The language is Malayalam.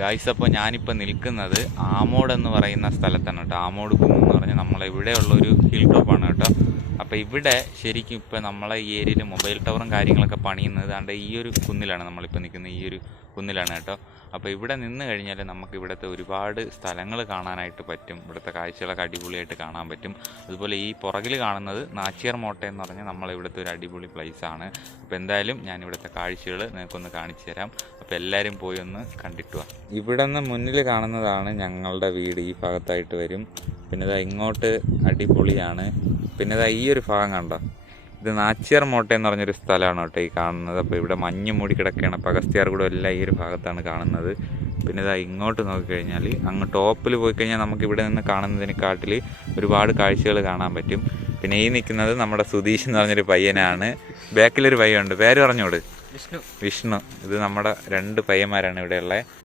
ഗായ്സ്, അപ്പോൾ ഞാനിപ്പോൾ നിൽക്കുന്നത് ആമോഡ് എന്ന് പറയുന്ന സ്ഥലത്താണ് കേട്ടോ. ആമോഡ് കുന്ന് എന്ന് പറഞ്ഞാൽ നമ്മളെ ഇവിടെയുള്ളൊരു ഹിൽ ടോപ്പാണ് കേട്ടോ. അപ്പോൾ ഇവിടെ ശരിക്കും ഇപ്പോൾ നമ്മളെ ഈ ഏരിയയിൽ മൊബൈൽ ടവറും കാര്യങ്ങളൊക്കെ പണിയുന്നത് ദാണ്ട് ഈ ഒരു കുന്നിലാണ്. നമ്മളിപ്പോൾ നിൽക്കുന്ന ഈ ഒരു കുന്നിലാണ് കേട്ടോ. അപ്പോൾ ഇവിടെ നിന്ന് കഴിഞ്ഞാൽ നമുക്ക് ഇവിടുത്തെ ഒരുപാട് സ്ഥലങ്ങൾ കാണാനായിട്ട് പറ്റും. ഇവിടുത്തെ കാഴ്ചകളൊക്കെ അടിപൊളിയായിട്ട് കാണാൻ പറ്റും. അതുപോലെ ഈ പുറകിൽ കാണുന്നത് നാച്ചിയാർ മോട്ട എന്ന് പറഞ്ഞാൽ നമ്മളിവിടുത്തെ ഒരു അടിപൊളി പ്ലേസാണ്. അപ്പോൾ എന്തായാലും ഞാൻ ഇവിടുത്തെ കാഴ്ചകൾ നിങ്ങൾക്കൊന്ന് കാണിച്ചു തരാം. അപ്പോൾ എല്ലാവരും പോയി ഒന്ന് കണ്ടിട്ട് വാ. ഇവിടെ നിന്ന് മുന്നിൽ കാണുന്നതാണ് ഞങ്ങളുടെ വീട്. ഈ ഭാഗത്തായിട്ട് വരും. പിന്നെ ഇതാ ഇങ്ങോട്ട് അടിപൊളിയാണ്. പിന്നെ ഇതാ ഈ ഒരു ഭാഗം കണ്ടോ, ഇത് നാച്ചിയാർ മോട്ട എന്ന് പറഞ്ഞൊരു സ്ഥലമാണ് കേട്ടോ ഈ കാണുന്നത്. അപ്പോൾ ഇവിടെ മഞ്ഞ് മൂടി കിടക്കുകയാണ്. അപ്പോൾ അഗസ്ത്യാർകൂടം എല്ലാം ഈ ഒരു ഭാഗത്താണ് കാണുന്നത്. പിന്നെ ഇതാ ഇങ്ങോട്ട് നോക്കിക്കഴിഞ്ഞാൽ അങ്ങ് ടോപ്പിൽ പോയി കഴിഞ്ഞാൽ നമുക്ക് ഇവിടെ നിന്ന് കാണുന്നതിനെക്കാട്ടിൽ ഒരുപാട് കാഴ്ചകൾ കാണാൻ പറ്റും. പിന്നെ ഈ നിൽക്കുന്നത് നമ്മുടെ സുധീഷ് എന്ന് പറഞ്ഞൊരു പയ്യനാണ്. ബാക്കിലൊരു പയ്യനുണ്ട്, പേര് പറഞ്ഞോട്. വിഷ്ണു. ഇത് നമ്മുടെ 2 പയ്യന്മാരാണ് ഇവിടെയുള്ളത്.